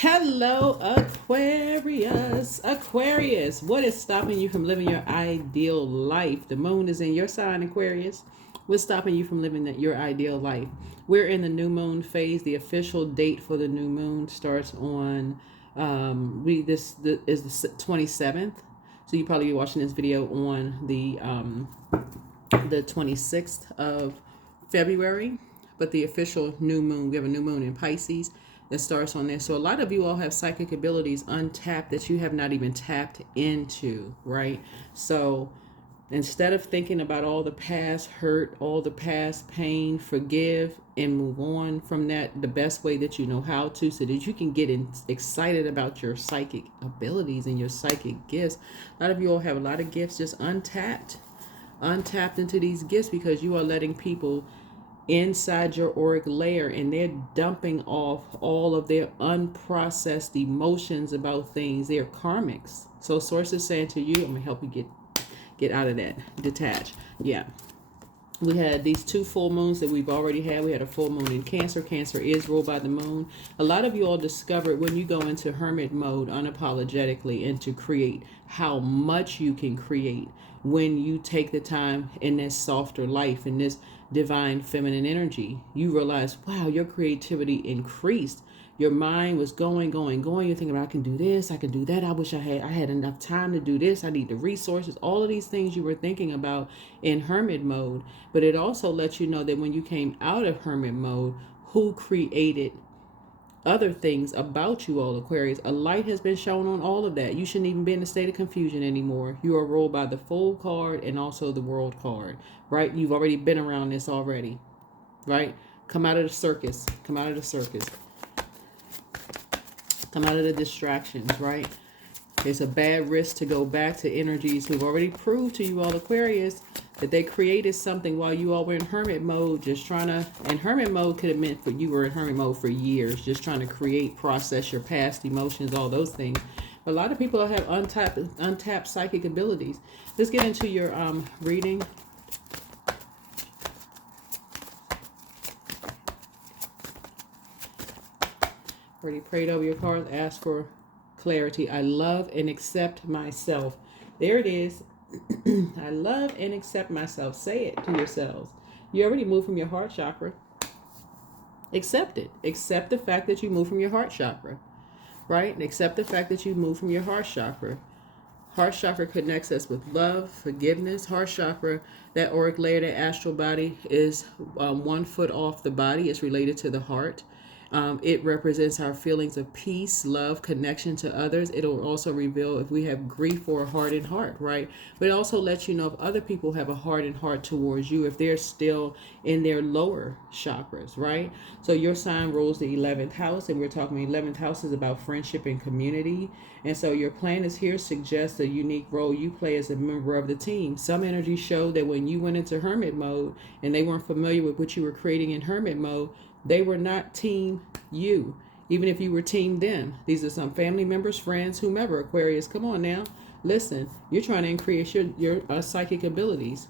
Hello, Aquarius. Aquarius, what is stopping you from living your ideal life? The moon is in your sign, Aquarius. What's stopping you from living your ideal life? We're in the new moon phase. The official date for the new moon starts on is the 27th. So you probably be watching this video on the 26th of February. But the official new moon, we have a new moon in Pisces that starts on there. So a lot of you all have psychic abilities untapped that you have not even tapped into, right? So instead of thinking about all the past hurt, all the past pain, forgive and move on from that the best way that you know how to, so that you can get excited about your psychic abilities and your psychic gifts. A lot of you all have a lot of gifts just untapped into these gifts because you are letting people inside your auric layer and they're dumping off all of their unprocessed emotions about things. They're karmics. So source is saying to you, I'm gonna help you get out of that, detach. Yeah, we had these two full moons that we've already had. We had a full moon in Cancer. Cancer is ruled by the moon. A lot of you all discovered when you go into hermit mode unapologetically and to create how much you can create when you take the time in this softer life, in this divine feminine energy. You realize, wow, your creativity increased. Your mind was going. You're thinking about, I can do this, I can do that. I wish I had enough time to do this. I need the resources. All of these things you were thinking about in hermit mode. But it also lets you know that when you came out of hermit mode, who created other things about you all, Aquarius. A light has been shown on all of that. You shouldn't even be in a state of confusion anymore. You are ruled by the Fool card and also the World card, right? You've already been around this already, right? Come out of the circus. Come out of the circus. Come out of the distractions, right? It's a bad risk to go back to energies who've already proved to you all, Aquarius, that they created something while you all were in hermit mode, just trying to, and hermit mode could have meant for you were in hermit mode for years, just trying to create, process your past emotions, all those things. But a lot of people have untapped psychic abilities. Let's get into your reading. Already prayed over your cards, asked for clarity. I love and accept myself. There it is. I love and accept myself. Say it to yourselves. You already moved from your heart chakra. Accept it. Accept the fact that you moved from your heart chakra, right? And accept the fact that you moved from your heart chakra. Heart chakra connects us with love, forgiveness. Heart chakra, that auric layer, that astral body, is 1 foot off the body. It's related to the heart. It represents our feelings of peace, love, connection to others. It'll also reveal if we have grief or a hardened heart, right? But it also lets you know if other people have a hardened heart towards you, if they're still in their lower chakras, right? So your sign rules the 11th house, and we're talking 11th house is about friendship and community. And so your planets here suggest a unique role you play as a member of the team. Some energies show that when you went into hermit mode and they weren't familiar with what you were creating in hermit mode, they were not team you, even if you were team them. These are some family members, friends, whomever. Aquarius, come on now. Listen, you're trying to increase your psychic abilities.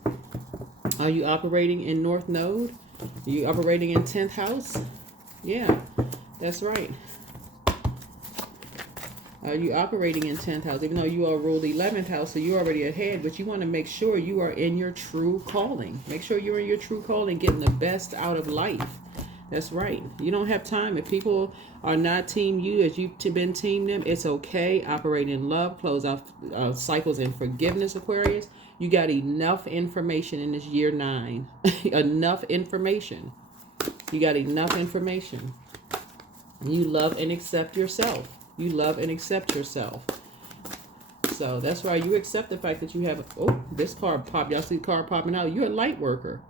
Are you operating in North Node? Are you operating in 10th house? Yeah, that's right. Are you operating in 10th house? Even though you all ruled the 11th house, so you're already ahead, but you want to make sure you are in your true calling. Make sure you're in your true calling, getting the best out of life. That's right. You don't have time. If people are not team you as you've been team them, it's okay. Operate in love. Close off cycles in forgiveness, Aquarius. You got enough information in this year 9. Enough information. You got enough information. You love and accept yourself. You love and accept yourself. So that's why you accept the fact that you have, oh, this card popped. Y'all see the card popping out. You're a light worker.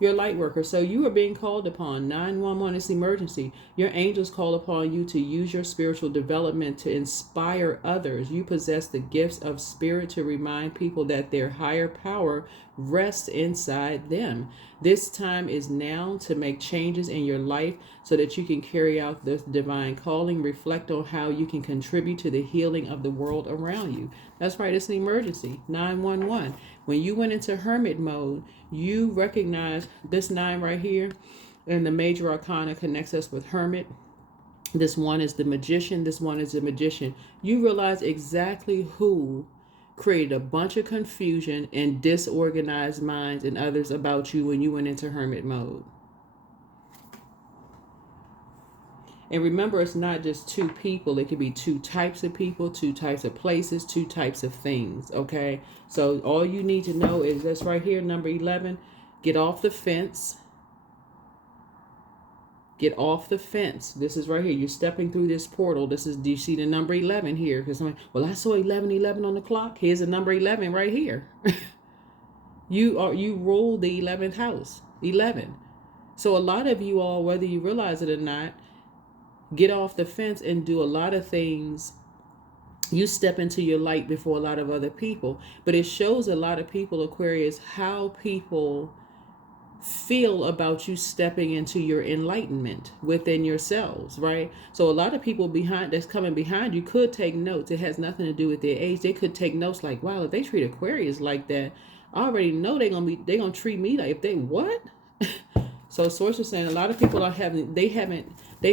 You're a light worker. So you are being called upon. 911 is emergency. Your angels call upon you to use your spiritual development to inspire others. You possess the gifts of spirit to remind people that their higher power rests inside them. This time is now to make changes in your life so that you can carry out this divine calling. Reflect on how you can contribute to the healing of the world around you. That's right, it's an emergency. 911. When you went into hermit mode, you recognize this 9 right here, and the major arcana connects us with hermit. This one is the magician. This one is the magician. You realize exactly who created a bunch of confusion and disorganized minds and others about you when you went into hermit mode. And remember, it's not just two people. It could be two types of people, two types of places, two types of things. Okay. So all you need to know is this right here, number 11. Get off the fence. Get off the fence. This is right here. You're stepping through this portal. This is, do you see the number 11 here? Because I'm like, well, I saw 11 on the clock. Here's the number 11 right here. You rule the 11th house. 11. So a lot of you all, whether you realize it or not, get off the fence and do a lot of things. You step into your light before a lot of other people. But it shows a lot of people, Aquarius, how people feel about you stepping into your enlightenment within yourselves, right? So a lot of people that's coming behind you could take notes. It has nothing to do with their age. They could take notes like, wow, if they treat Aquarius like that, I already know they're gonna treat me like, if they what? So source is saying a lot of people they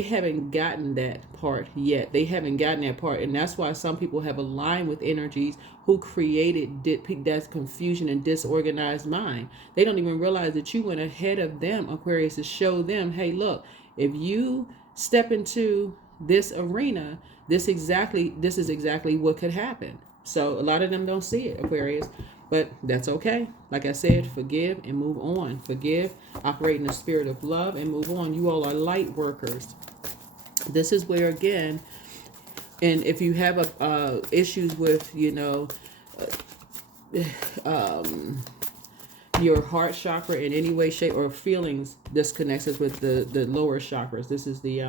haven't gotten that part yet. They haven't gotten that part. And that's why some people have aligned with energies who created that confusion and disorganized mind. They don't even realize that you went ahead of them, Aquarius, to show them, hey, look, if you step into this arena, this is exactly what could happen. So a lot of them don't see it, Aquarius. But that's okay. Like I said, forgive and move on. Forgive, operate in the spirit of love, and move on. You all are light workers. This is where, again, and if you have issues with, your heart chakra in any way, shape, or feelings, this connects us with the lower chakras. This is the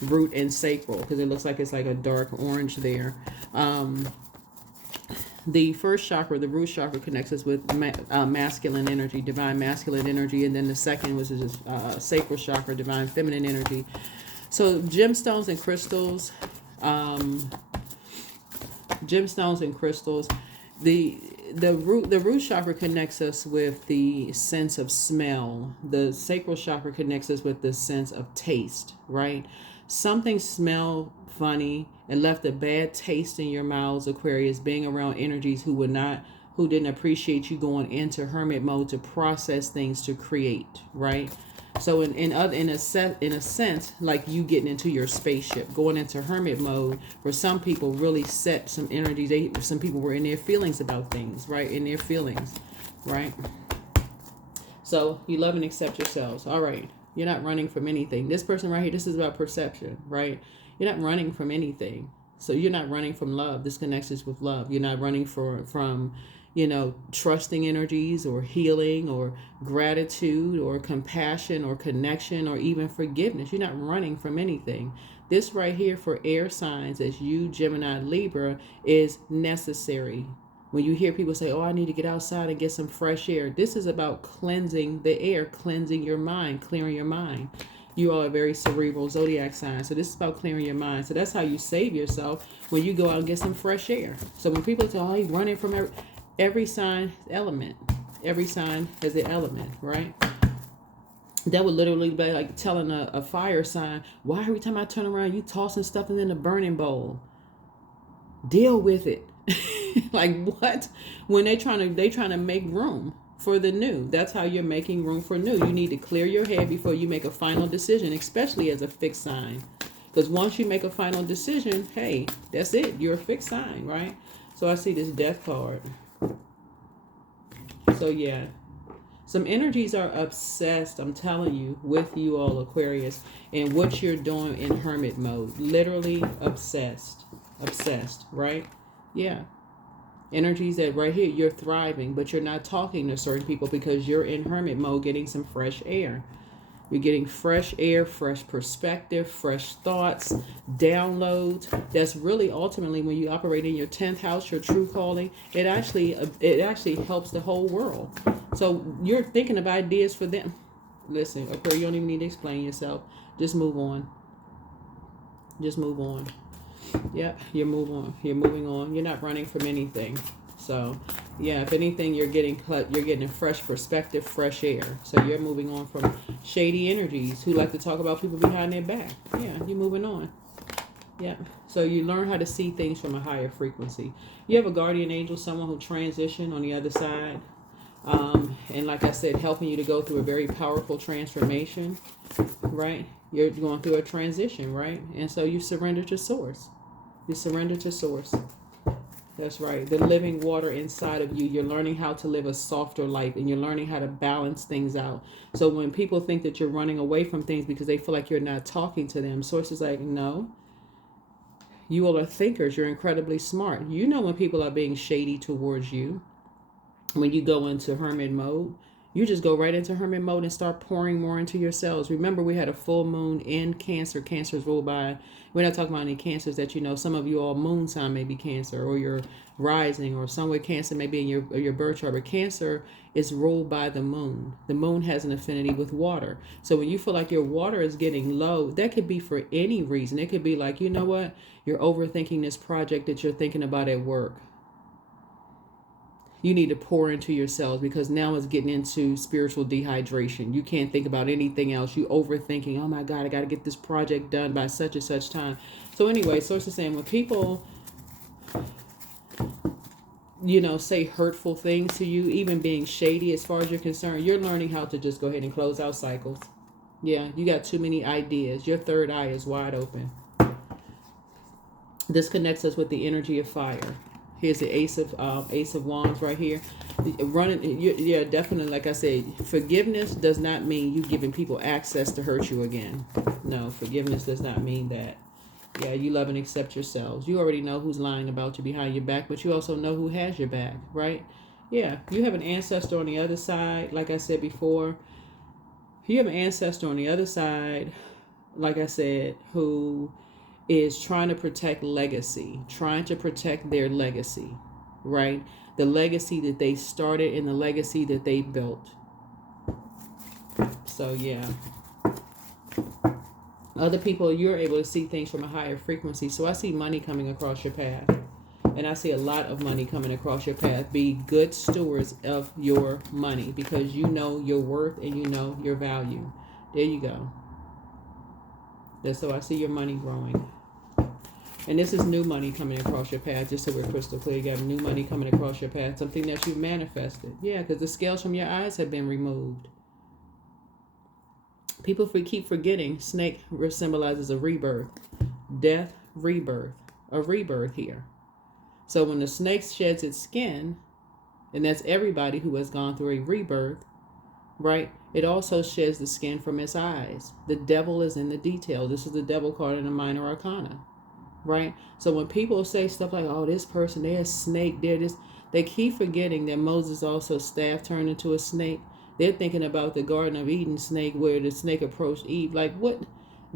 root and sacral, because it looks like it's like a dark orange there. The first chakra, the root chakra, connects us with masculine energy, divine masculine energy. And then the second was sacral chakra, divine feminine energy. So gemstones and crystals, the root chakra connects us with the sense of smell. The sacral chakra connects us with the sense of taste, right? Something smelled funny and left a bad taste in your mouths, Aquarius, being around energies who didn't appreciate you going into hermit mode to process things, to create, right? So in a sense, like you getting into your spaceship, going into hermit mode, for some people really set some energies. Some people were in their feelings about things, right? In their feelings, right? So you love and accept yourselves. All right. You're not running from anything. This person right here, this is about perception, right? You're not running from anything. So you're not running from love. This connects us with love. You're not running from trusting energies or healing or gratitude or compassion or connection or even forgiveness. You're not running from anything. This right here for air signs, as you, Gemini, Libra, is necessary. When you hear people say, oh, I need to get outside and get some fresh air, this is about cleansing the air, cleansing your mind, clearing your mind. You are a very cerebral zodiac sign. So this is about clearing your mind. So that's how you save yourself when you go out and get some fresh air. So when people say, oh, he's running from every sign element. Every sign has an element, right? That would literally be like telling a fire sign, why every time I turn around, you tossing stuff in the burning bowl? Deal with it. Like what? When they trying to make room for the new. That's how you're making room for new. You need to clear your head before you make a final decision, especially as a fixed sign. Because once you make a final decision, hey, that's it. You're a fixed sign, right? So I see this death card. So yeah, some energies are obsessed, I'm telling you, with you all, Aquarius, and what you're doing in hermit mode. Literally obsessed, right? Yeah. Energies that right here, you're thriving, but you're not talking to certain people because you're in hermit mode getting some fresh air. You're getting fresh air, fresh perspective, fresh thoughts, downloads. That's really ultimately when you operate in your 10th house, your true calling, it actually helps the whole world. So you're thinking of ideas for them. Listen, Aquarius, you don't even need to explain yourself. Just move on. Just move on. Yep, you're moving on. You're not running from anything. So Yeah, if anything, you're getting a fresh perspective, fresh air. So you're moving on from shady energies who like to talk about people behind their back. Yeah, you're moving on. Yeah. So you learn how to see things from a higher frequency. You have a guardian angel, someone who transitioned on the other side. And like I said, helping you to go through a very powerful transformation, right? You're going through a transition, right? And so you surrender to source. You surrender to source. That's right. The living water inside of you. You're learning how to live a softer life, and you're learning how to balance things out. So when people think that you're running away from things because they feel like you're not talking to them, source is like, no, you all are thinkers. You're incredibly smart. You know when people are being shady towards you. When you go into hermit mode, you just go right into hermit mode and start pouring more into yourselves. Remember, we had a full moon in Cancer. Cancer is ruled by, we're not talking about any cancers that you know. Some of you all moon sign may be Cancer, or your rising, or somewhere Cancer may be in your birth chart. But Cancer is ruled by the moon. The moon has an affinity with water. So when you feel like your water is getting low, that could be for any reason. It could be like, you know what, you're overthinking this project that you're thinking about at work. You need to pour into yourselves, because now it's getting into spiritual dehydration. You can't think about anything else. You overthinking, oh my God, I got to get this project done by such and such time. So anyway, source is saying when people, say hurtful things to you, even being shady as far as you're concerned, you're learning how to just go ahead and close out cycles. Yeah, you got too many ideas. Your third eye is wide open. This connects us with the energy of fire. Here's the Ace of Wands right here. Yeah, definitely. Like I said, forgiveness does not mean you giving people access to hurt you again. No, forgiveness does not mean that. Yeah, you love and accept yourselves. You already know who's lying about you behind your back, but you also know who has your back, right? Yeah, you have an ancestor on the other side. Like I said before, you have an ancestor on the other side, like I said, who is trying to protect legacy, trying to protect their legacy, right? The legacy that they started and the legacy that they built. So yeah. Other people, you're able to see things from a higher frequency. So I see money coming across your path. And I see a lot of money coming across your path. Be good stewards of your money, because you know your worth and you know your value. There you go. So I see your money growing. And this is new money coming across your path, just so we're crystal clear. You got new money coming across your path, something that you've manifested. Yeah, because the scales from your eyes have been removed. People keep forgetting snake symbolizes a rebirth. Death, rebirth. A rebirth here. So when the snake sheds its skin, and that's everybody who has gone through a rebirth, right? It also sheds the skin from its eyes. The devil is in the detail. This is the devil card in the minor arcana. Right? So when people say stuff like, oh, this person, they're a snake, they're this, they keep forgetting that Moses also staff turned into a snake. They're thinking about the Garden of Eden snake, where the snake approached Eve. Like, what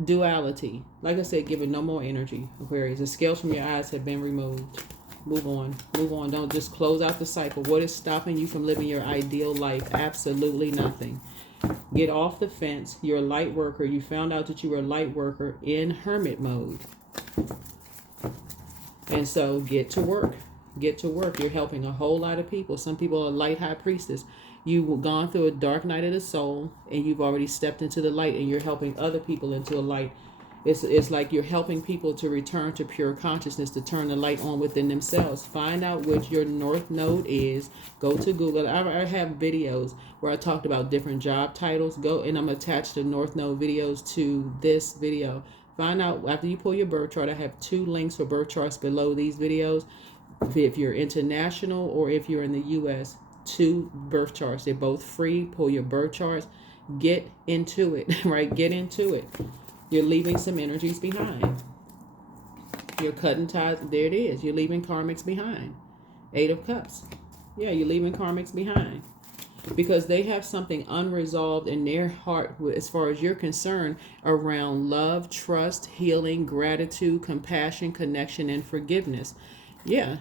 duality? Like I said, give it no more energy, Aquarius. The scales from your eyes have been removed. Move on. Move on. Don't just close out the cycle. What is stopping you from living your ideal life? Absolutely nothing. Get off the fence. You're a light worker. You found out that you were a light worker in hermit mode. And so get to work. Get to work. You're helping a whole lot of people. Some people are light high priestess. You've gone through a dark night of the soul, and you've already stepped into the light, and you're helping other people into a light. It's like you're helping people to return to pure consciousness, to turn the light on within themselves. Find out what your north node is. Go to Google. I have videos where I talked about different job titles. Go, and I'm attached the north node videos to this video. Find out after you pull your birth chart. I have 2 links for birth charts below these videos. If you're international or if you're in the U.S., 2 birth charts. They're both free. Pull your birth charts. Get into it, right? Get into it. You're leaving some energies behind. You're cutting ties. There it is. You're leaving karmics behind. 8 of Cups. Yeah, you're leaving karmics behind. Because they have something unresolved in their heart, as far as you're concerned, around love, trust, healing, gratitude, compassion, connection, and forgiveness. Yeah.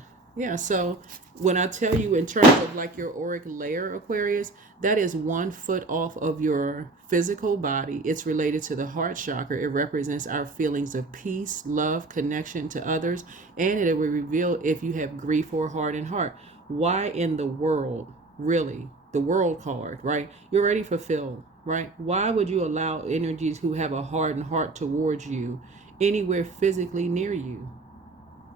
So when I tell you in terms of like your auric layer, Aquarius, that is 1 foot off of your physical body. It's related to the heart chakra. It represents our feelings of peace, love, connection to others, and it will reveal if you have grief or hardened heart. Why in the world, really, the world card, right? You're already fulfilled, right? Why would you allow energies who have a hardened heart towards you anywhere physically near you?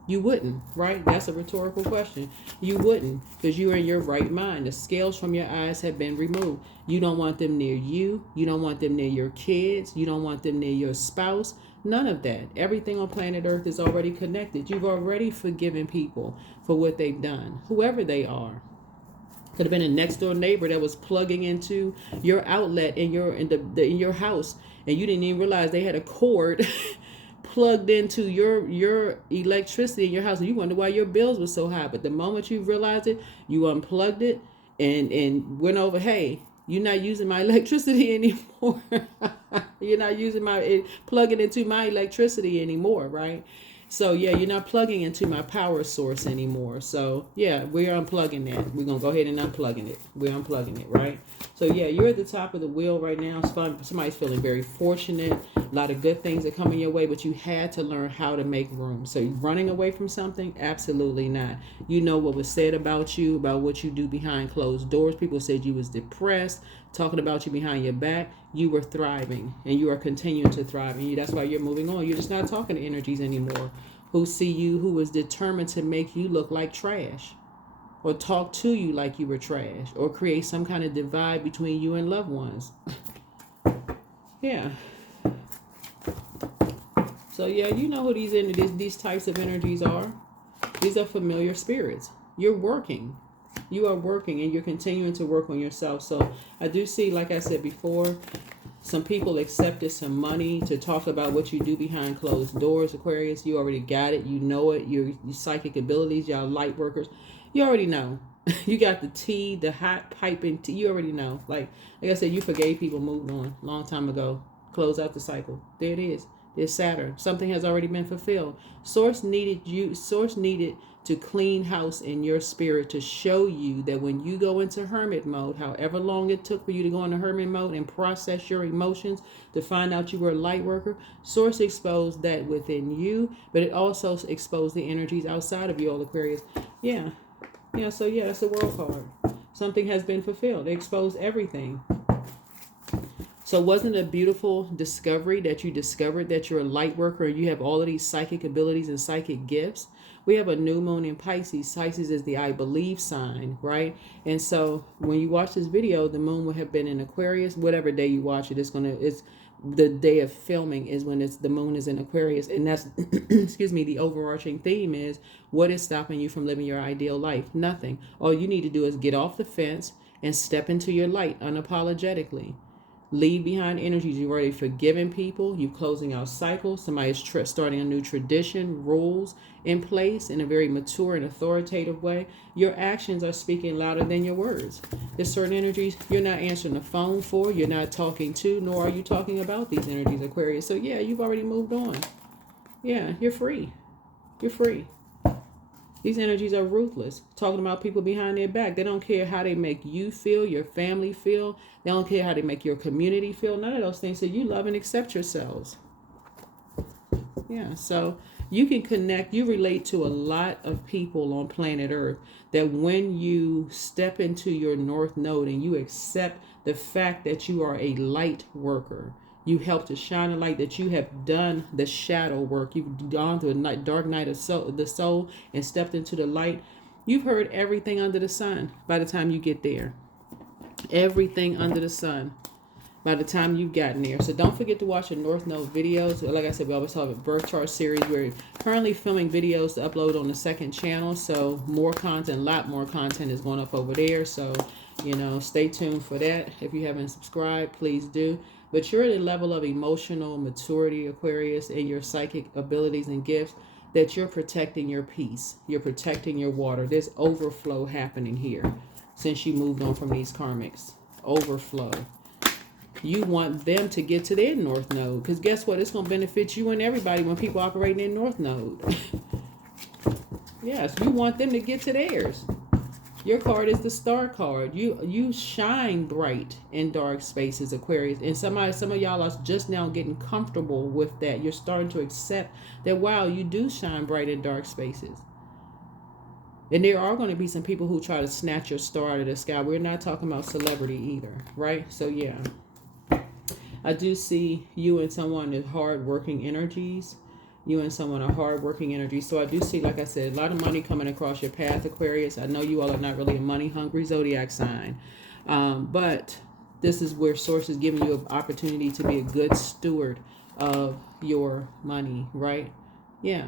You wouldn't, right? That's a rhetorical question. You wouldn't, because you're in your right mind. The scales from your eyes have been removed. You don't want them near you. You don't want them near your kids. You don't want them near your spouse. None of that. Everything on planet Earth is already connected. You've already forgiven people for what they've done, whoever they are. Could have been a next door neighbor that was plugging into your outlet in your house, and you didn't even realize they had a cord plugged into your electricity in your house, and you wonder why your bills were so high. But the moment you realized it, you unplugged it and went over, hey, you're not using my electricity anymore. You're not using plugging into my electricity anymore, right? So yeah, you're not plugging into my power source anymore. So yeah, we're unplugging that. We're gonna go ahead and unplugging it. We're unplugging it, right? So yeah, you're at the top of the wheel right now. Somebody's feeling very fortunate. A lot of good things are coming your way, but you had to learn how to make room. So running away from something? Absolutely not. You know what was said about you, about what you do behind closed doors. People said you was depressed, talking about you behind your back. You were thriving, and you are continuing to thrive, and that's why you're moving on. You're just not talking to energies anymore who see you, who is determined to make you look like trash, or talk to you like you were trash, or create some kind of divide between you and loved ones. Yeah. So yeah, you know who these types of energies are. These are familiar spirits. You're working. You are working, and you're continuing to work on yourself. So I do see, like I said before, some people accepted some money to talk about what you do behind closed doors, Aquarius. You already got it. You know it. Your psychic abilities, y'all light workers. You already know. You got the tea, the hot piping tea. You already know. Like I said, you forgave people, moved on a long time ago. Close out the cycle. There it is. There's Saturn. Something has already been fulfilled. Source needed to clean house in your spirit to show you that when you go into hermit mode, however long it took for you to go into hermit mode and process your emotions to find out you were a light worker, Source exposed that within you, but it also exposed the energies outside of you, all Aquarius. Yeah. Yeah, so yeah, it's a world card. Something has been fulfilled. It exposed everything. So wasn't it a beautiful discovery that you discovered that you're a light worker and you have all of these psychic abilities and psychic gifts? We have a new moon in Pisces. Pisces is the I believe sign, right? And so when you watch this video, the moon will have been in Aquarius. Whatever day you watch it, it's the day of filming is when the moon is in Aquarius. And that's, excuse me, the overarching theme is, what is stopping you from living your ideal life? Nothing. All you need to do is get off the fence and step into your light unapologetically. Leave behind energies. You've already forgiven people. You're closing out cycles. Somebody's starting a new tradition, rules in place in a very mature and authoritative way. Your actions are speaking louder than your words. There's certain energies you're not answering the phone for, you're not talking to, nor are you talking about these energies, Aquarius. So yeah, you've already moved on. Yeah, you're free. You're free. These energies are ruthless, talking about people behind their back. They don't care how they make you feel, your family feel. They don't care how they make your community feel. None of those things. So you love and accept yourselves. Yeah, so you can connect. You relate to a lot of people on planet Earth that when you step into your North Node and you accept the fact that you are a light worker, you help to shine a light, that you have done the shadow work. You've gone through a dark night of the soul and stepped into the light. You've heard everything under the sun by the time you get there. Everything under the sun by the time you've gotten there. So don't forget to watch the North Node videos. Like I said, we always have a birth chart series. We're currently filming videos to upload on the second channel. So more content, a lot more content is going up over there. So, stay tuned for that. If you haven't subscribed, please do. But you're at a level of emotional maturity, Aquarius, and your psychic abilities and gifts that you're protecting your peace. You're protecting your water. There's overflow happening here since you moved on from these karmics. Overflow. You want them to get to their North Node, because guess what? It's going to benefit you and everybody when people operate in North Node. Yes, you want them to get to theirs. Your card is the star card. You shine bright in dark spaces, Aquarius. And some of y'all are just now getting comfortable with that. You're starting to accept that, wow, you do shine bright in dark spaces. And there are going to be some people who try to snatch your star out of the sky. We're not talking about celebrity either, right? So yeah, I do see you and someone with hard-working energies. You and someone are hard-working energies. So I do see, like I said, a lot of money coming across your path, Aquarius. I know you all are not really a money-hungry zodiac sign, but this is where Source is giving you an opportunity to be a good steward of your money, right? Yeah.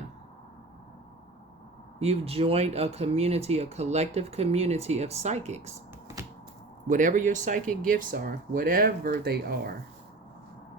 You've joined a community, a collective community of psychics. Whatever your psychic gifts are, whatever they are,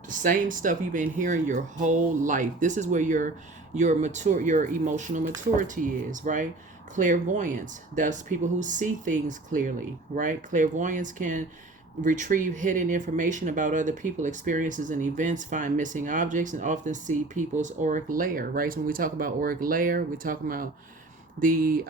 the same stuff you've been hearing your whole life. This is where your emotional maturity is, right? Clairvoyance. That's people who see things clearly, right? Clairvoyance can retrieve hidden information about other people, experiences, and events, find missing objects, and often see people's auric layer, right? So when we talk about auric layer, we're talking about the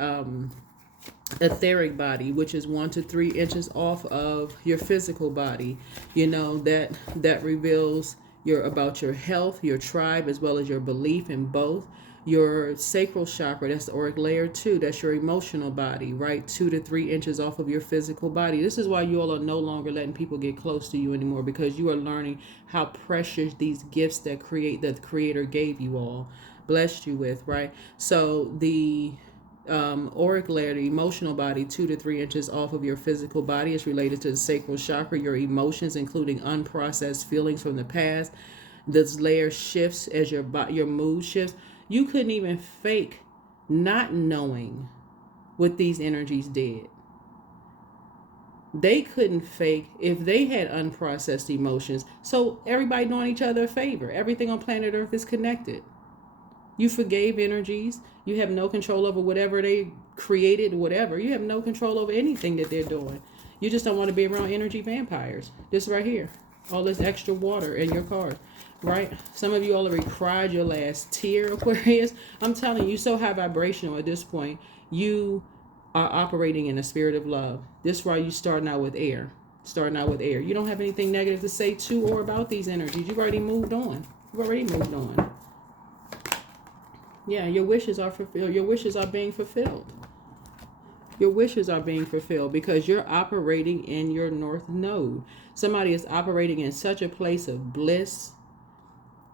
etheric body, which is 1 to 3 inches off of your physical body. You know, that reveals about your health, your tribe, as well as your belief in both. Your sacral chakra, that's the auric layer 2, that's your emotional body, right? 2 to 3 inches off of your physical body. This is why you all are no longer letting people get close to you anymore, because you are learning how precious these gifts that the creator gave you all, blessed you with, right? So the auric layer, the emotional body, 2 to 3 inches off of your physical body, is related to the sacral chakra, your emotions, including unprocessed feelings from the past. This layer shifts as your mood shifts. You couldn't even fake not knowing what these energies did. They couldn't fake if they had unprocessed emotions. So everybody doing each other a favor. Everything on planet Earth is connected. You forgave energies. You have no control over whatever they created, whatever. You have no control over anything that they're doing. You just don't want to be around energy vampires. This right here. All this extra water in your car, right? Some of you already cried your last tear, Aquarius. I'm telling you, so high vibrational at this point. You are operating in a spirit of love. This is why you starting out with air. You don't have anything negative to say to or about these energies. You've already moved on. Yeah, your wishes are fulfilled. Your wishes are being fulfilled. Because you're operating in your north node. Somebody is operating in such a place of bliss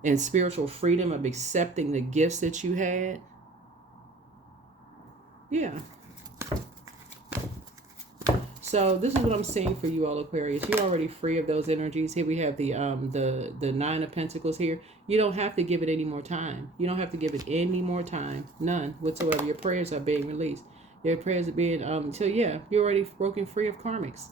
and spiritual freedom, of accepting the gifts that you had. Yeah. So this is what I'm seeing for you all, Aquarius. You're already free of those energies. Here we have the 9 of Pentacles here. You don't have to give it any more time. None whatsoever. Your prayers are being released. Your prayers are being you're already broken free of karmics.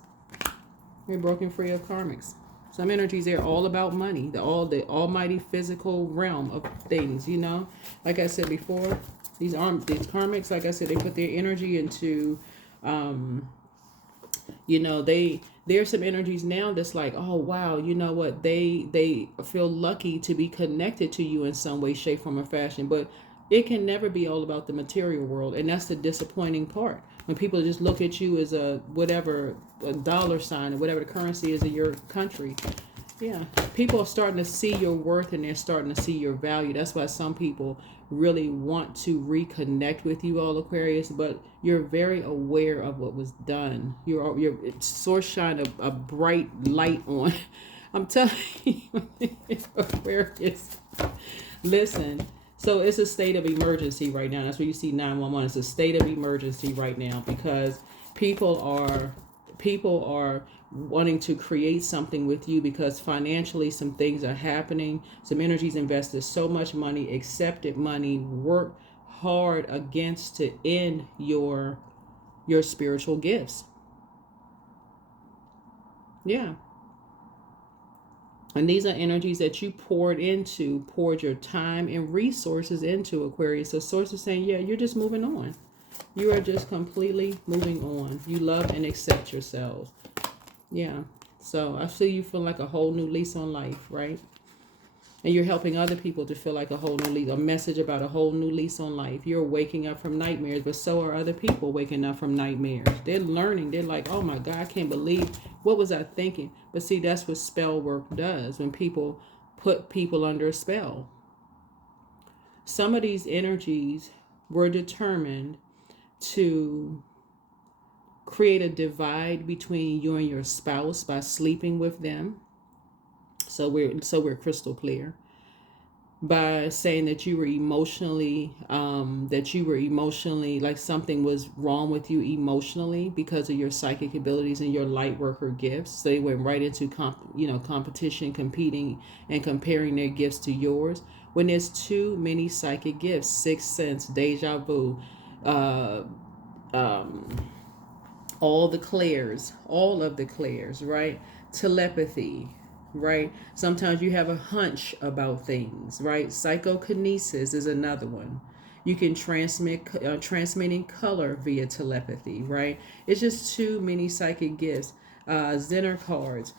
Some energies are all about money. The almighty physical realm of things, you know. Like I said before, these karmics, like I said, they put their energy into there's some energies now that's like, oh wow, you know what, they feel lucky to be connected to you in some way, shape, form, or fashion. But it can never be all about the material world, and that's the disappointing part. When people just look at you as a dollar sign or whatever the currency is in your country. Yeah, people are starting to see your worth, and they're starting to see your value. That's why some people really want to reconnect with you all, Aquarius, but you're very aware of what was done. Your source shine a bright light on. I'm telling you, Aquarius. Listen, so it's a state of emergency right now. That's where you see 911. It's a state of emergency right now, because people are wanting to create something with you, because financially some things are happening. Some energies invested so much money, accepted money, worked hard against to end your spiritual gifts. Yeah. And these are energies that you poured your time and resources into, Aquarius. So Source is saying, yeah, you're just moving on. You are just completely moving on. You love and accept yourselves. Yeah. So I see you feel like a whole new lease on life, right? And you're helping other people to feel like a whole new lease, a message about a whole new lease on life. You're waking up from nightmares, but so are other people waking up from nightmares. They're learning. They're like, oh my God, I can't believe, what was I thinking? But see, that's what spell work does, when people put people under a spell. Some of these energies were determined to create a divide between you and your spouse by sleeping with them. So we're crystal clear. By saying that you were emotionally like something was wrong with you emotionally because of your psychic abilities and your light worker gifts. So they went right into competition, competing, and comparing their gifts to yours. When there's too many psychic gifts, sixth sense, deja vu, all of the clairs, right? Telepathy, right? Sometimes you have a hunch about things, right? Psychokinesis is another one. You can transmitting color via telepathy, right? It's just too many psychic gifts. Zener cards,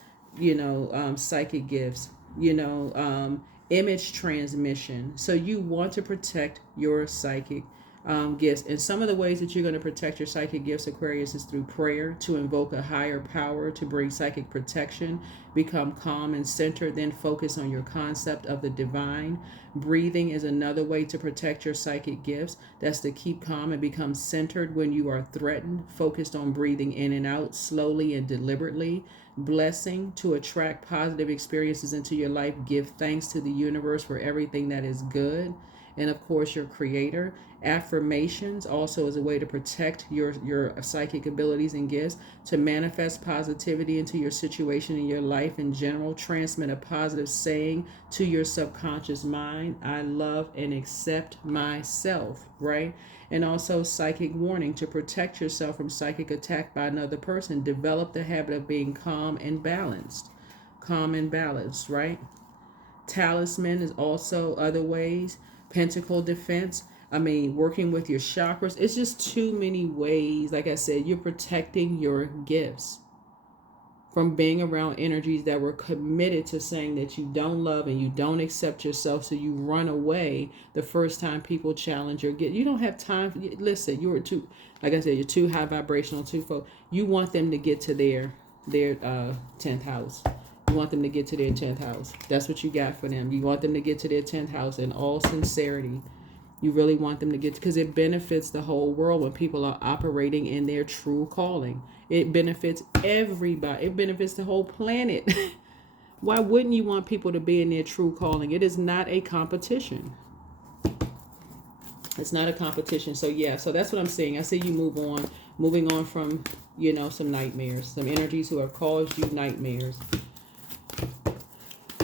psychic gifts, image transmission. So you want to protect your psychic gifts. And some of the ways that you're going to protect your psychic gifts, Aquarius, is through prayer, to invoke a higher power to bring psychic protection, become calm and centered, then focus on your concept of the divine. Breathing is another way to protect your psychic gifts. That's to keep calm and become centered when you are threatened, focused on breathing in and out slowly and deliberately. Blessing, to attract positive experiences into your life. Give thanks to the universe for everything that is good. And of course, your creator. Affirmations also is a way to protect your psychic abilities and gifts, to manifest positivity into your situation and your life in general. Transmit a positive saying to your subconscious mind. I love and accept myself, right? And also psychic warning, to protect yourself from psychic attack by another person. Develop the habit of being calm and balanced. Calm and balanced, right? Talisman is also other ways. Pentacle defense. Working with your chakras. It's just too many ways. Like I said, you're protecting your gifts from being around energies that were committed to saying that you don't love and you don't accept yourself, so you run away the first time people challenge your gift. You don't have time. Listen, you're too, like I said, you're too high vibrational, too focused. You want them to get to their 10th house. You want them to get to their 10th house. That's what you got for them. You want them to get to their 10th house in all sincerity. You really want them to get, because it benefits the whole world when people are operating in their true calling. It benefits everybody. It benefits the whole planet. Why wouldn't you want people to be in their true calling? It is not a competition. It's not a competition. So yeah, so that's what I'm saying. I see you moving on from, some nightmares, some energies who have caused you nightmares,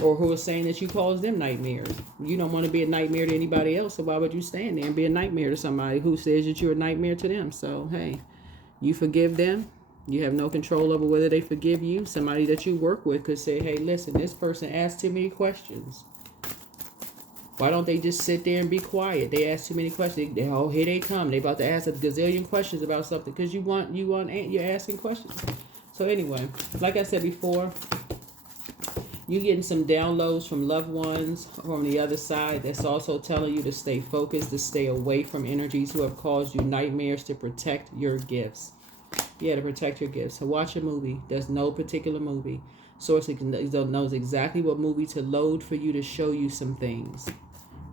or who are saying that you cause them nightmares. You don't want to be a nightmare to anybody else, so why would you stand there and be a nightmare to somebody who says that you're a nightmare to them? So, hey, you forgive them. You have no control over whether they forgive you. Somebody that you work with could say, hey, listen, this person asked too many questions. Why don't they just sit there and be quiet? They ask too many questions. Here they come. They about to ask a gazillion questions about something because you're asking questions. So anyway, like I said before, you're getting some downloads from loved ones from the other side that's also telling you to stay focused, to stay away from energies who have caused you nightmares, to protect your gifts. Yeah, to protect your gifts. So watch a movie. There's no particular movie. Source knows exactly what movie to load for you to show you some things.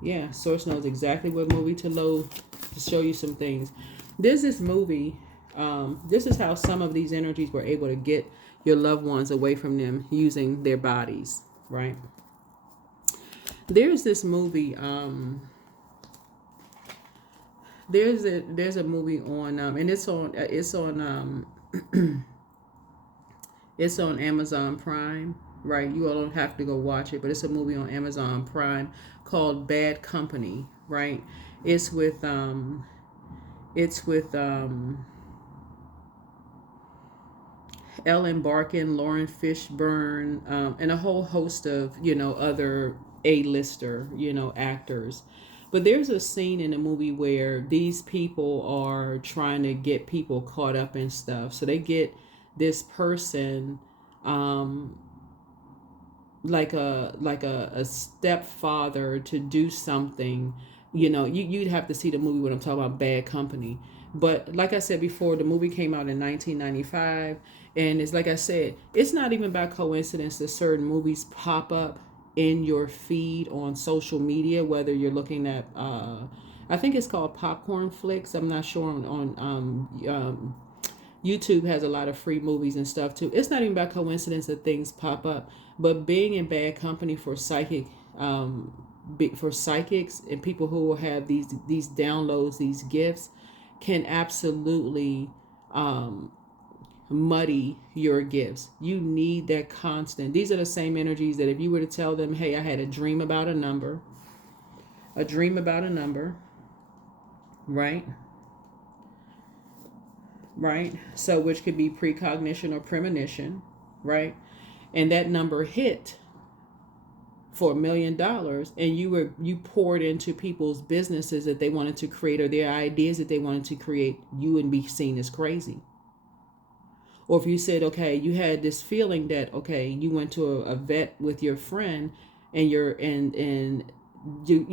Yeah, Source knows exactly what movie to load to show you some things. There's this movie. This is how some of these energies were able to get your loved ones away from them using their bodies, right? There's this movie. There's a movie on and it's on it's on Amazon Prime, right? You all don't have to go watch it, but it's a movie on Amazon Prime called Bad Company, right? It's with Ellen Barkin, Lauren Fishburne, and a whole host of, other A-lister, actors. But there's a scene in the movie where these people are trying to get people caught up in stuff. So they get this person, like a stepfather to do something. You'd have to see the movie when I'm talking about Bad Company. But like I said before, the movie came out in 1995. And it's like I said, it's not even by coincidence that certain movies pop up in your feed on social media, whether you're looking at I think it's called Popcorn Flicks. I'm not sure YouTube has a lot of free movies and stuff too. It's not even by coincidence that things pop up, but being in bad company for for psychics and people who will have these downloads, these gifts, can absolutely muddy your gifts. You need that constant. These are the same energies that if you were to tell them, hey, I had a dream about a number, right? Right? So which could be precognition or premonition, right? And that number hit for $1 million, and you poured into people's businesses that they wanted to create, or their ideas that they wanted to create, you wouldn't be seen as crazy. Or if you said, okay, you had this feeling that, okay, you went to a vet with your friend, and you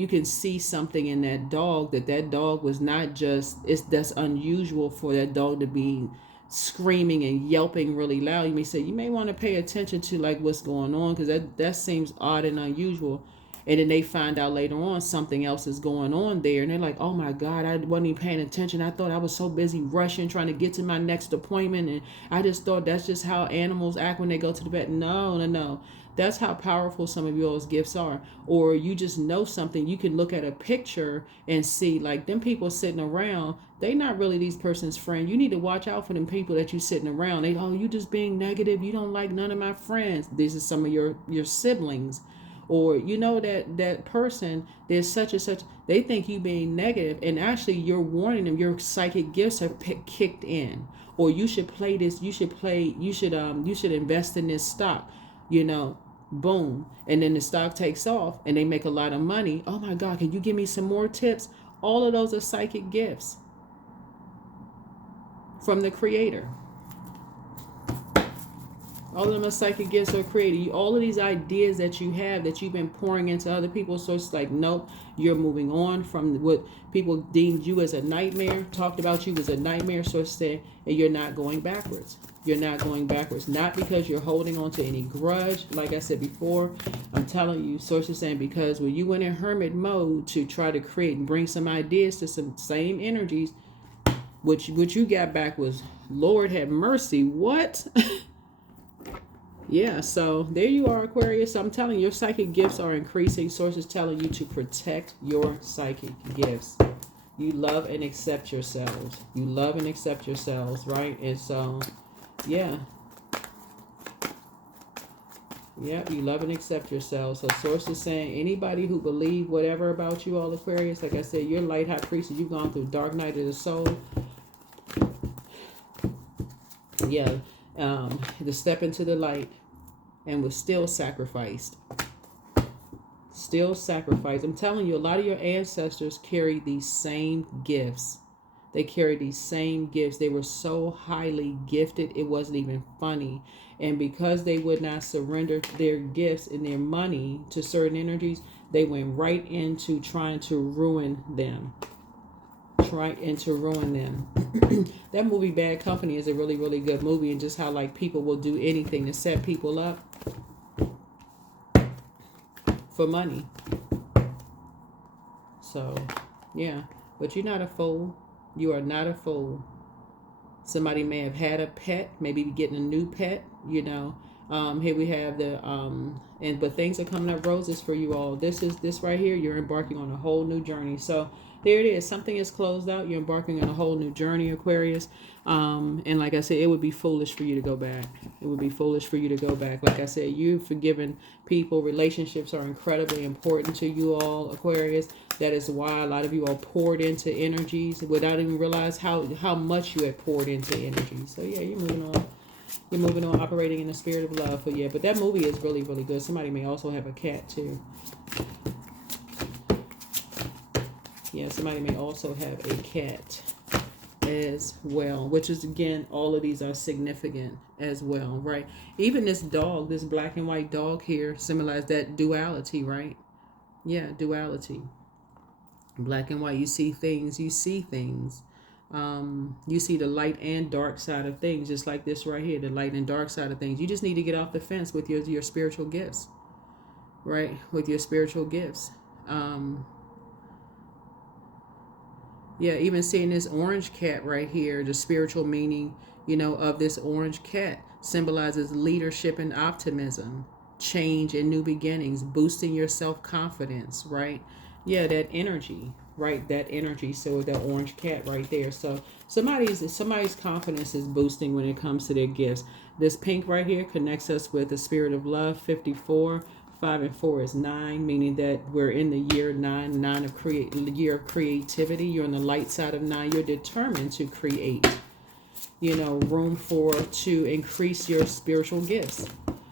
can see something in that dog, that dog was not just, that's unusual for that dog to be screaming and yelping really loud. You may say, you may want to pay attention to like what's going on, because that seems odd and unusual. And then they find out later on something else is going on there, and they're like, oh my God, I wasn't even paying attention. I thought I was so busy rushing trying to get to my next appointment, and I just thought that's just how animals act when they go to the vet. No. That's how powerful some of y'all's gifts are. Or you just know something. You can look at a picture and see, like, them people sitting around, they not really these person's friend. You need to watch out for them people that you sitting around. You just being negative. You don't like none of my friends. These are some of your siblings. Or you know that person, there's such and such, they think you being negative, and actually you're warning them your psychic gifts have kicked in. Or you should play this, you should invest in this stock, boom, and then the stock takes off and they make a lot of money. Oh my God, can you give me some more tips? All of those are psychic gifts from the creator. All of them are psychic gifts are created. All of these ideas that you have that you've been pouring into other people. So it's like, nope, you're moving on from what people deemed you as a nightmare, talked about you as a nightmare, so to say, and you're not going backwards. You're not going backwards. Not because you're holding on to any grudge. Like I said before, I'm telling you, sources saying, because when you went in hermit mode to try to create and bring some ideas to some same energies, what you got back was, Lord have mercy, what? Yeah, so there you are, Aquarius. I'm telling you, your psychic gifts are increasing. Sources telling you to protect your psychic gifts. You love and accept yourselves. You love and accept yourselves, right? And so, yeah. Yeah, you love and accept yourselves. So sources saying, anybody who believe whatever about you all, Aquarius, like I said, you're light high priestess. You've gone through dark night of the soul. Yeah. To step into the light, and was still sacrificed. I'm telling you, a lot of your ancestors carried these same gifts. They carried these same gifts. They were so highly gifted, it wasn't even funny. And because they would not surrender their gifts and their money to certain energies, they went right into trying to ruin them. That movie Bad Company is a really, really good movie, and just how like people will do anything to set people up for money. So yeah, but you're not a fool. You are not a fool. Somebody may have had a pet, maybe getting a new pet, Here we have but things are coming up roses for you all. This right here, you're embarking on a whole new journey. So there it is. Something is closed out. You're embarking on a whole new journey, Aquarius. And like I said, it would be foolish for you to go back. It would be foolish for you to go back. Like I said, you've forgiven people. Relationships are incredibly important to you all, Aquarius. That is why a lot of you all poured into energies without even realize how much you had poured into energies. So yeah, you're moving on. You're moving on, operating in the spirit of love. But yeah, but that movie is really, really good. Somebody may also have a cat too. Yeah, somebody may also have a cat as well, which is, again, all of these are significant as well, right? Even this dog, this black and white dog here, symbolizes that duality, right? Yeah, duality. Black and white, you see things. You see the light and dark side of things, just like this right here, the light and dark side of things. You just need to get off the fence with your spiritual gifts, right? With your spiritual gifts. Yeah, even seeing this orange cat right here, the spiritual meaning, of this orange cat symbolizes leadership and optimism, change and new beginnings, boosting your self confidence, right? Yeah, that energy, right? That energy. So that orange cat right there. So somebody's confidence is boosting when it comes to their gifts. This pink right here connects us with the spirit of love, 54. 5 and 4 is 9, meaning that we're in the year 9, year of creativity. You're on the light side of 9. You're determined to create, room to increase your spiritual gifts.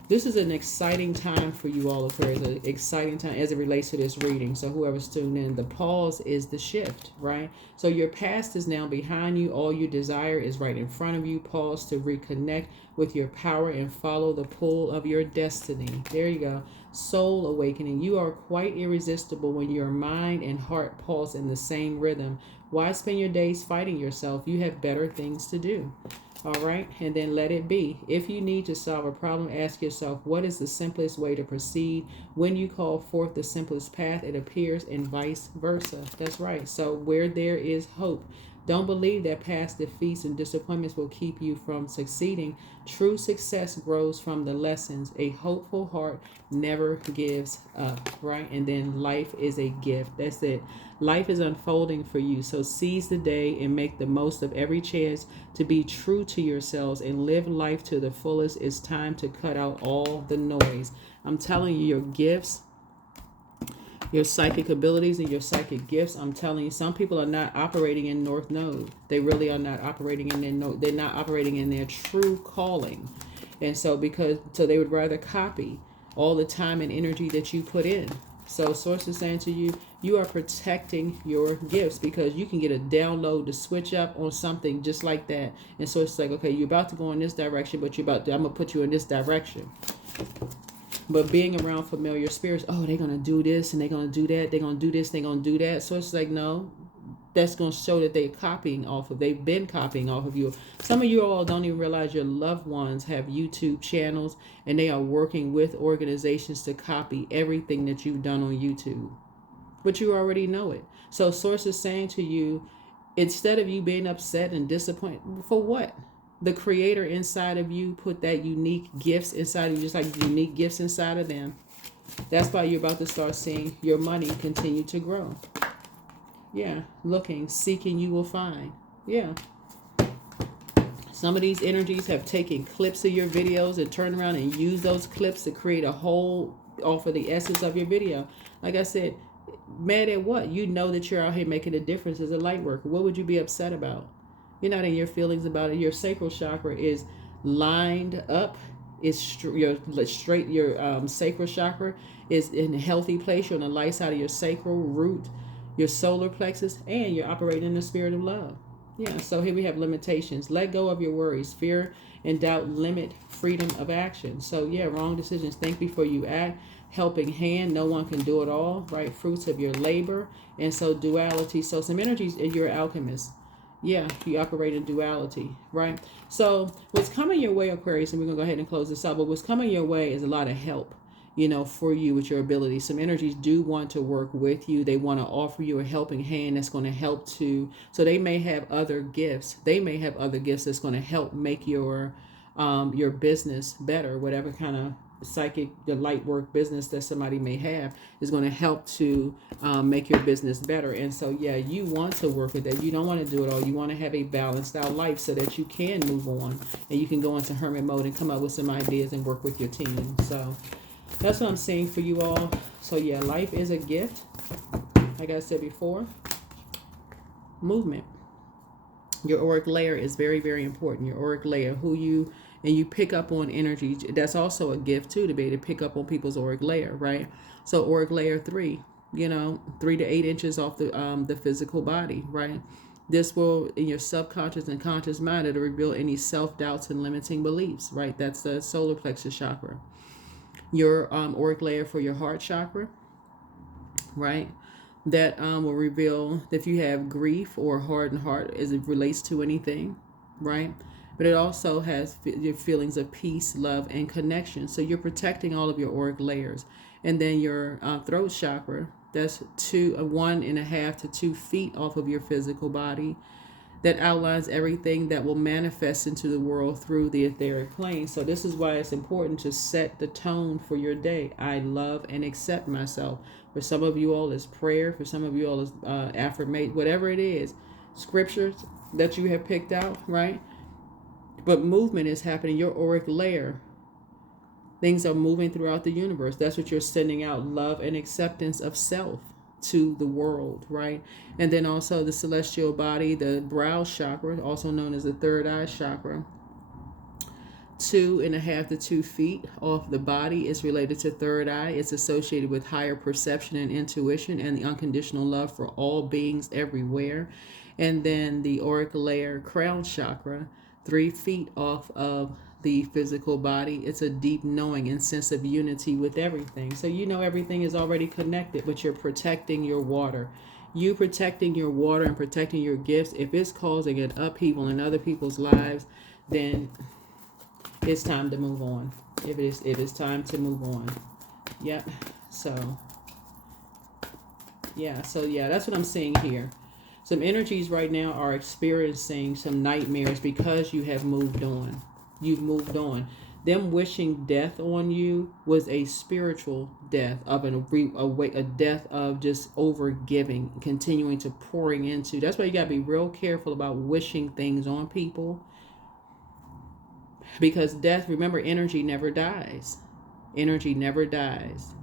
This is an exciting time for you all, Aquarius. An exciting time as it relates to this reading. So whoever's tuned in, the pause is the shift, right? So your past is now behind you. All you desire is right in front of you. Pause to reconnect with your power and follow the pull of your destiny. There you go. Soul awakening. You are quite irresistible when your mind and heart pulse in the same rhythm. Why spend your days fighting yourself? You have better things to do. All right, and then let it be. If you need to solve a problem, ask yourself, what is the simplest way to proceed? When you call forth the simplest path, it appears, and vice versa. That's right. So where there is hope, don't believe that past defeats and disappointments will keep you from succeeding. True success grows from the lessons. A hopeful heart never gives up, right? And then life is a gift. That's it. Life is unfolding for you. So seize the day and make the most of every chance to be true to yourselves and live life to the fullest. It's time to cut out all the noise. I'm telling you, your gifts, your psychic abilities and your psychic gifts, I'm telling you, some people are not operating in North Node. They really are not operating in their node. They're not operating in their true calling. And so they would rather copy all the time and energy that you put in. So source is saying to you, you are protecting your gifts because you can get a download to switch up on something just like that. And so it's like, okay, you're about to go in this direction, but I'm going to put you in this direction. But being around familiar spirits, oh, they're going to do this and they're going to do that. They're going to do this, they're going to do that. So it's like, no, that's going to show that they've been copying off of you. Some of you all don't even realize your loved ones have YouTube channels and they are working with organizations to copy everything that you've done on YouTube. But you already know it. So source is saying to you, instead of you being upset and disappointed, for what? The creator inside of you put that unique gifts inside of you, just like unique gifts inside of them. That's why you're about to start seeing your money continue to grow. Yeah, looking, seeking, you will find. Yeah. Some of these energies have taken clips of your videos and turned around and used those clips to create a whole off of the essence of your video. Like I said, mad at what? You know that you're out here making a difference as a light worker. What would you be upset about? You're not in your feelings about it. Your sacral chakra is lined up. It's straight. Your sacral chakra is in a healthy place. You're on the light side of your sacral root, your solar plexus, and you're operating in the spirit of love. Yeah, so here we have limitations. Let go of your worries. Fear and doubt limit freedom of action. So yeah, wrong decisions. Think before you act. Helping hand. No one can do it all, right? Fruits of your labor. And so duality. So some energies, and you're an alchemist. Yeah, you operate in duality, right? So what's coming your way, Aquarius, and we're going to go ahead and close this out, but what's coming your way is a lot of help, for you with your ability. Some energies do want to work with you. They want to offer you a helping hand that's going to help so they may have other gifts. They may have other gifts that's going to help make your business better, whatever kind of psychic, the light work business that somebody may have is going to help to make your business better. And so, yeah, you want to work with that. You don't want to do it all. You want to have a balanced out life so that you can move on and you can go into hermit mode and come up with some ideas and work with your team. So that's what I'm saying for you all. So yeah, life is a gift. Like I said before, movement. Your auric layer is very, very important. Your auric layer, and you pick up on energy. That's also a gift too, to be able to pick up on people's auric layer, right? So auric layer 3, 3 to 8 inches off the physical body, right? This will, in your subconscious and conscious mind, it'll reveal any self-doubts and limiting beliefs, right? That's the solar plexus chakra. Your auric layer for your heart chakra, right? That will reveal if you have grief or hardened heart as it relates to anything, right? But it also has your feelings of peace, love, and connection. So you're protecting all of your auric layers. And then your throat chakra, That's 1.5 to 2 feet off of your physical body. That outlines everything that will manifest into the world through the etheric plane. So this is why it's important to set the tone for your day. I love and accept myself. For some of you all, is prayer. For some of you all, is affirmation. Whatever it is, scriptures that you have picked out, right? But movement is happening. Your auric layer, things are moving throughout the universe. That's what you're sending out, love and acceptance of self to the world, right? And then also the celestial body, the brow chakra, also known as the third eye chakra, 2.5 to 2 feet off the body is related to third eye. It's associated with higher perception and intuition and the unconditional love for all beings everywhere. And then the auric layer, crown chakra, 3 feet off of the physical body. It's a deep knowing and sense of unity with everything. So you know everything is already connected, but you're protecting your water. You protecting your water and protecting your gifts, if it's causing an upheaval in other people's lives, then it's time to move on. It is time to move on. Yep. So yeah, that's what I'm seeing here. Some energies right now are experiencing some nightmares because you have moved on. You've moved on. Them wishing death on you was a spiritual death of a death of just over giving, continuing to pouring into. That's why you gotta be real careful about wishing things on people, because death, remember, energy never dies. Energy never dies,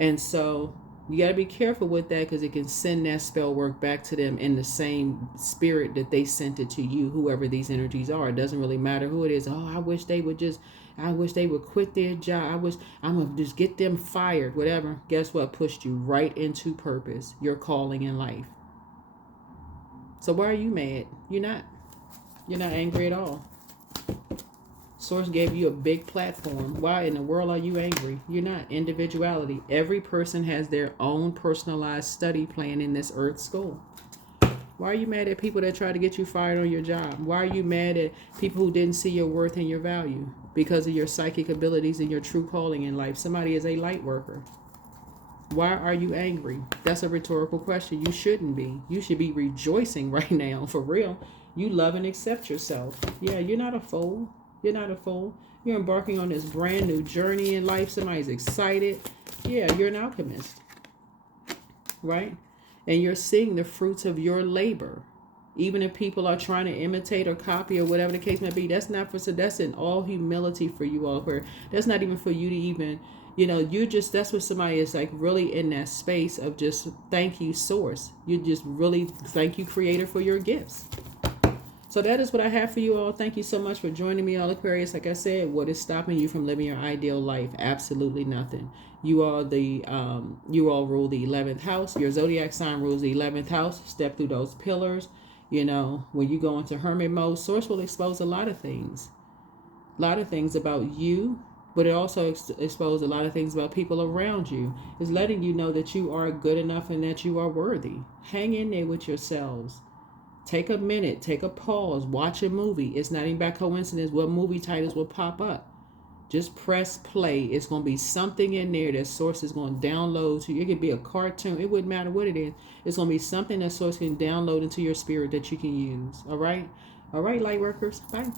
and so you got to be careful with that, because it can send that spell work back to them in the same spirit that they sent it to you, whoever these energies are. It doesn't really matter who it is. Oh, I wish they would quit their job. I'm going to just get them fired, whatever. Guess what? Pushed you right into purpose, your calling in life. So why are you mad? You're not angry at all. Source gave you a big platform. Why in the world are you angry? You're not. Individuality. Every person has their own personalized study plan in this earth school. Why are you mad at people that try to get you fired on your job? Why are you mad at people who didn't see your worth and your value because of your psychic abilities and your true calling in life? Somebody is a light worker. Why are you angry? That's a rhetorical question. You shouldn't be. You should be rejoicing right now, for real. You love and accept yourself. Yeah, you're not a fool. You're not a fool. You're embarking on this brand new journey in life. Somebody's excited. Yeah, you're an alchemist, right? And you're seeing the fruits of your labor. Even if people are trying to imitate or copy or whatever the case may be, that's in all humility for you all. Where that's not even for you to even, that's what somebody is like really in that space of just thank you, source. You just really thank you, creator, for your gifts. So that is what I have for you all. Thank you so much for joining me, all Aquarius. Like I said, what is stopping you from living your ideal life? Absolutely nothing. You all rule the 11th house. Your zodiac sign rules the 11th house. Step through those pillars. When you go into hermit mode, source will expose a lot of things. A lot of things about you, but it also exposes a lot of things about people around you. It's letting you know that you are good enough and that you are worthy. Hang in there with yourselves. Take a minute, take a pause, watch a movie. It's not even by coincidence what movie titles will pop up. Just press play. It's going to be something in there that source is going to download to you. It could be a cartoon. It wouldn't matter what it is. It's going to be something that source can download into your spirit that you can use. All right? All right, light workers. Bye.